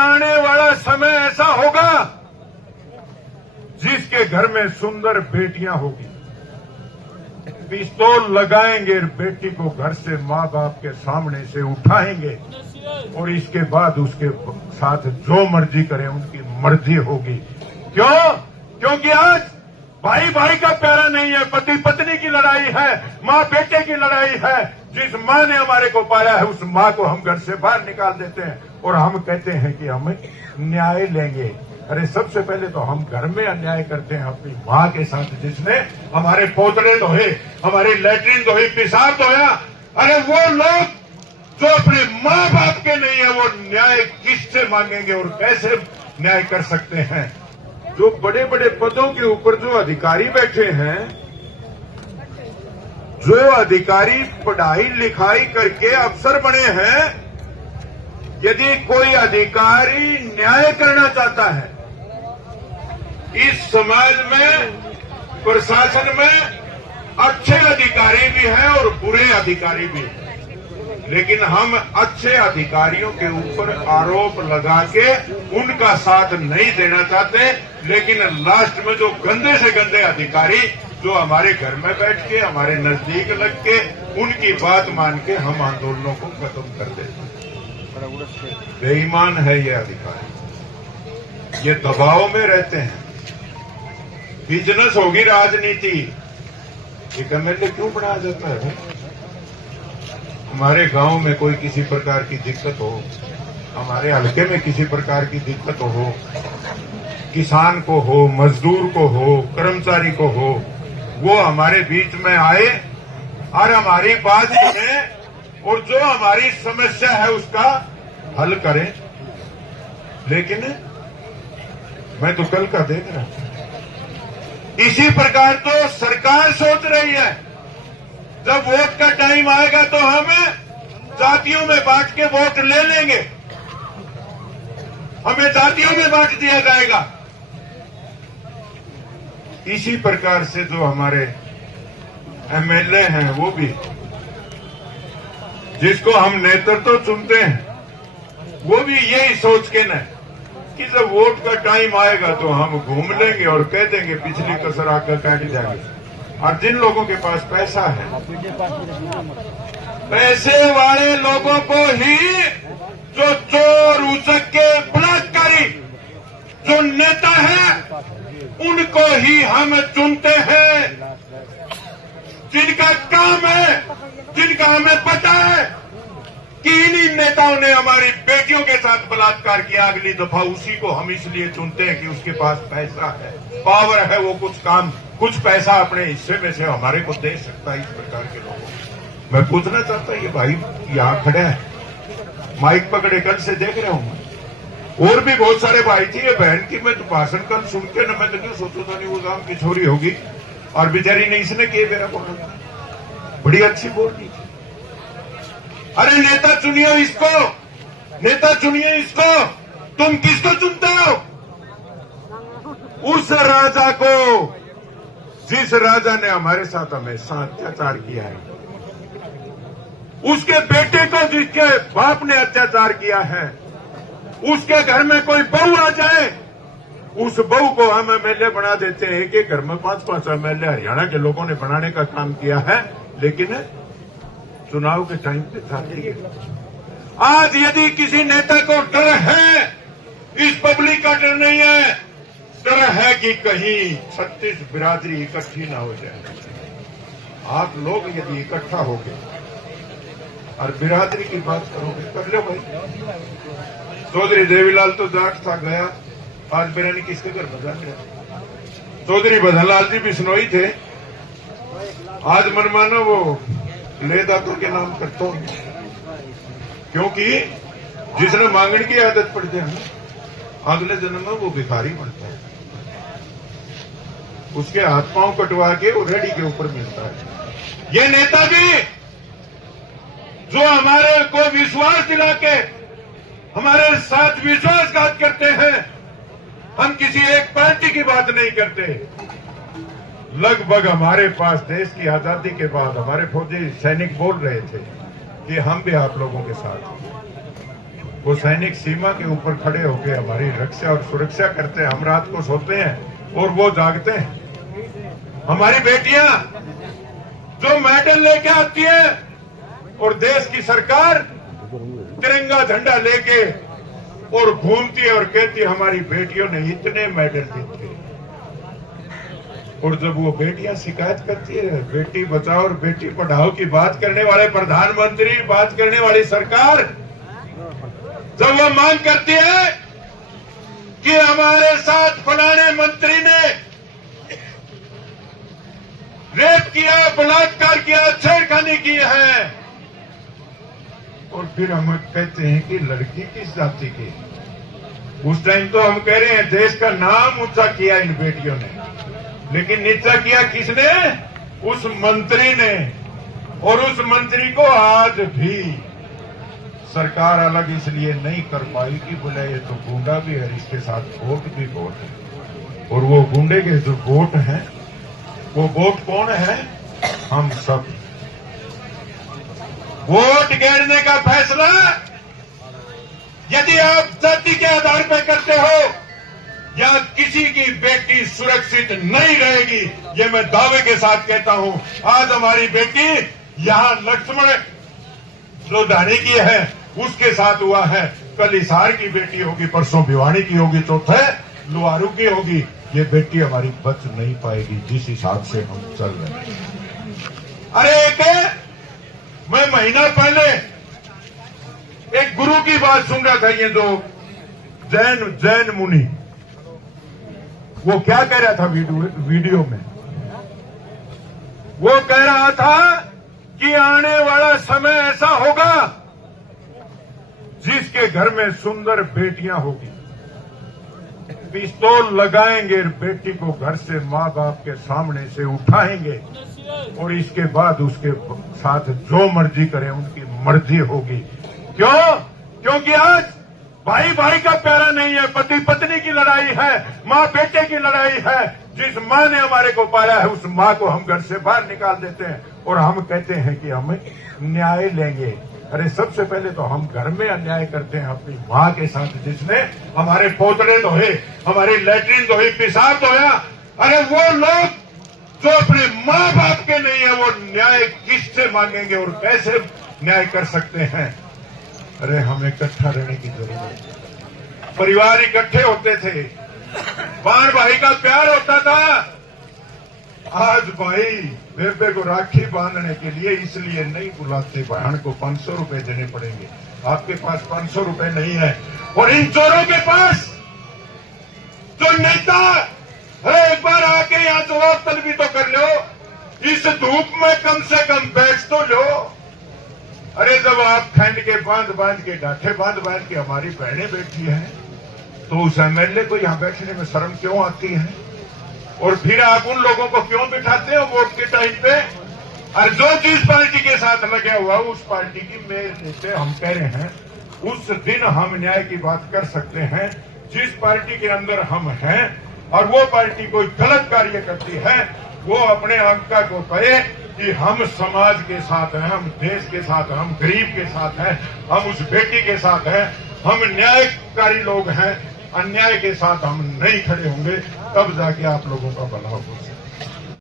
आने वाला समय ऐसा होगा जिसके घर में सुंदर बेटियां होगी, पिस्तौल लगाएंगे, बेटी को घर से मां बाप के सामने से उठाएंगे और इसके बाद उसके साथ जो मर्जी करें उनकी मर्जी होगी। क्यों? क्योंकि आज भाई भाई का प्यारा नहीं है, पति पत्नी की लड़ाई है, माँ बेटे की लड़ाई है। जिस माँ ने हमारे को पाया है उस माँ को हम घर से बाहर निकाल देते हैं और हम कहते हैं कि हम न्याय लेंगे। अरे सबसे पहले तो हम घर में अन्याय करते हैं अपनी माँ के साथ, जिसने हमारे पोतड़े धोए, हमारी लैट्रिन धोई, पेशाब धोया। अरे वो लोग जो अपने माँ बाप के नहीं है वो न्याय किससे मांगेंगे और कैसे न्याय कर सकते हैं? जो बड़े बड़े पदों के ऊपर जो अधिकारी बैठे हैं, जो अधिकारी पढ़ाई लिखाई करके अफसर बने हैं, यदि कोई अधिकारी न्याय करना चाहता है इस समाज में, प्रशासन में अच्छे अधिकारी भी हैं और बुरे अधिकारी भी हैं, लेकिन हम अच्छे अधिकारियों के ऊपर आरोप लगा के उनका साथ नहीं देना चाहते। लेकिन लास्ट में जो गंदे से गंदे अधिकारी जो हमारे घर में बैठ के हमारे नजदीक लग के उनकी बात मान के हम आंदोलनों को खत्म कर देते। बेईमान है ये अधिकारी, ये दबाव में रहते हैं। बिजनेस होगी राजनीति, एक एमएलए क्यों बनाया जाता है? हमारे गांव में कोई किसी प्रकार की दिक्कत हो, हमारे हल्के में किसी प्रकार की दिक्कत हो, किसान को हो, मजदूर को हो, कर्मचारी को हो, वो हमारे बीच में आए और हमारी बात सुने और जो हमारी समस्या है उसका हल करें। लेकिन मैं तो कल का देख रहा हूं, इसी प्रकार तो सरकार सोच रही है जब वोट का टाइम आएगा तो हम जातियों में बांट के वोट ले लेंगे, हमें जातियों में बांट दिया जाएगा। इसी प्रकार से जो हमारे एमएलए हैं वो भी, जिसको हम नेतृत्व चुनते हैं, वो भी यही सोच के न कि जब वोट का टाइम आएगा तो हम घूम लेंगे और कह देंगे पिछली कसर आकर काट जाएंगे। और जिन लोगों के पास पैसा है, पैसे वाले लोगों को ही, जो चोर उचक के बलात्कारी जो नेता है उनको ही हम चुनते हैं, जिनका काम है, जिनका हमें पता है कि इन्हीं नेताओं ने हमारी बेटियों के साथ बलात्कार किया, अगली दफा उसी को हम इसलिए चुनते हैं कि उसके पास पैसा है, पावर है, वो कुछ काम, कुछ पैसा अपने हिस्से में से हमारे को दे सकता है। इस प्रकार के लोगों मैं पूछना चाहता हूं, ये भाई यहां खड़े हैं, माइक पकड़े, कल से देख रहा हूं, और भी बहुत सारे भाई थी। ये बहन की मैं तो भाषण कल सुन के न मैं तो क्यों सोचता था नहीं वो गांव की छोरी होगी और बेचारी ने इसने किए मेरा बोला, बड़ी अच्छी बोल रही थी। अरे नेता चुनिए इसको, नेता चुनिए इसको, तुम किसको चुनते हो? उस राजा को जिस राजा ने हमारे साथ हमेशा अत्याचार किया है, उसके बेटे को जिसके बाप ने अत्याचार किया है, उसके घर में कोई बहू आ जाए, उस बहू को हम एमएलए बना देते हैं। एक घर में 5-5 एमएलए हरियाणा के लोगों ने बनाने का काम किया है, लेकिन चुनाव के टाइम पे जाती। आज यदि किसी नेता को डर है, इस पब्लिक का डर नहीं है, डर है कि कहीं 36 बिरादरी इकट्ठी ना हो जाए। आप लोग यदि इकट्ठा हो गए और बिरादरी की बात करोगे, कर लो भाई। चौधरी देवीलाल तो जाट था, गया, आज बिरानी किसके घर बजा गया। चौधरी बदनलाल जी बिश्नोई थे, आज मनमानो वो ले दातों के नाम करता हूं, क्योंकि जिसने मांगने की आदत पड़ जाए अगले जन्म में वो भिखारी बनता है, उसके हाथ पांव कटवा के वो रेडी के ऊपर मिलता है। ये नेताजी जो हमारे को विश्वास दिला के हमारे साथ विश्वासघात करते हैं, हम किसी एक पार्टी की बात नहीं करते। लगभग हमारे पास देश की आजादी के बाद हमारे फौजी सैनिक बोल रहे थे कि हम भी आप लोगों के साथ, वो सैनिक सीमा के ऊपर खड़े होकर हमारी रक्षा और सुरक्षा करते हैं। हम रात को सोते हैं और वो जागते हैं। हमारी बेटियां जो मेडल लेके आती है और देश की सरकार तिरंगा झंडा लेके और घूमती है और कहती है हमारी बेटियों ने इतने मेडल जीते। और जब वो बेटियां शिकायत करती है, बेटी बचाओ और बेटी पढ़ाओ की बात करने वाले प्रधानमंत्री, बात करने वाली सरकार, जब वो मांग करती है कि हमारे साथ फलाने मंत्री ने रेप किया, बलात्कार किया, छेड़खानी की है, और फिर हम कहते हैं कि लड़की किस जाति की। उस टाइम तो हम कह रहे हैं देश का नाम ऊंचा किया इन बेटियों ने, लेकिन नीचा किया किसने? उस मंत्री ने। और उस मंत्री को आज भी सरकार अलग इसलिए नहीं कर पाई कि बोले ये तो गुंडा भी है, इसके साथ वोट भी वोट है। और वो गुंडे के जो वोट हैं, वो वोट कौन है? हम सब। वोट गिरने का फैसला यदि आप जाति के आधार पर करते हो या किसी की बेटी सुरक्षित नहीं रहेगी, ये मैं दावे के साथ कहता हूं। आज हमारी बेटी यहां लक्ष्मण लोधानी की है, उसके साथ हुआ है। कल हिसार की बेटी होगी, परसों भिवानी की होगी, चौथे लुहारू की होगी। ये बेटी हमारी बच नहीं पाएगी जिस हिसाब से हम चल रहे हैं। अरे मैं महीना पहले एक गुरु की बात सुन रहा था, ये जो जैन मुनि, वो क्या कह रहा था वीडियो में? वो कह रहा था कि आने वाला समय ऐसा होगा जिसके घर में सुंदर बेटियां होगी, पिस्तौल लगाएंगे, बेटी को घर से मां बाप के सामने से उठाएंगे और इसके बाद उसके साथ जो मर्जी करें उनकी मर्जी होगी। क्यों? क्योंकि आज भाई भाई का प्यारा नहीं है, पति पत्नी की लड़ाई है, माँ बेटे की लड़ाई है। जिस माँ ने हमारे को पाला है उस माँ को हम घर से बाहर निकाल देते हैं और हम कहते हैं कि हम न्याय लेंगे। अरे सबसे पहले तो हम घर में अन्याय करते हैं अपनी माँ के साथ, जिसने हमारे पोतड़े धोए, हमारी लैट्रिन धोई, पेशाब धोया। अरे वो लोग जो अपने माँ बाप के नहीं है, वो न्याय किससे मांगेंगे और कैसे न्याय कर सकते हैं? अरे हमें इकट्ठा रहने की जरूरत है। परिवार इकट्ठे होते थे, बहन भाई का प्यार होता था। आज भाई बेबे को राखी बांधने के लिए इसलिए नहीं बुलाते, बहन को 500 रुपए देने पड़ेंगे। आपके पास 500 रुपए नहीं है और इन चोरों के पास जो नेता, अरे एक बार आके यहाँ जवाब तलबी तो कर लो, इस धूप में कम से कम बैठ तो लो। अरे जब आप ठंड के बांध के डाठे बांध के हमारी बहनें बैठी हैं, तो उस एमएलए को यहाँ बैठने में शर्म क्यों आती है? और फिर आप उन लोगों को क्यों बिठाते हो वोट के टाइम पे? और जो जिस पार्टी के साथ लगे हुआ उस पार्टी की मेल से हम कह रहे हैं, उस दिन हम न्याय की बात कर सकते हैं। जिस पार्टी के अंदर हम हैं और वो पार्टी कोई गलत कार्य करती है, वो अपने अंका को कहे कि हम समाज के साथ हैं, हम देश के साथ हैं, हम गरीब के साथ हैं, हम उस बेटी के साथ हैं, हम न्यायकारी लोग हैं। अन्याय के साथ हम नहीं खड़े होंगे, तब जाके आप लोगों का भला हो सकता है।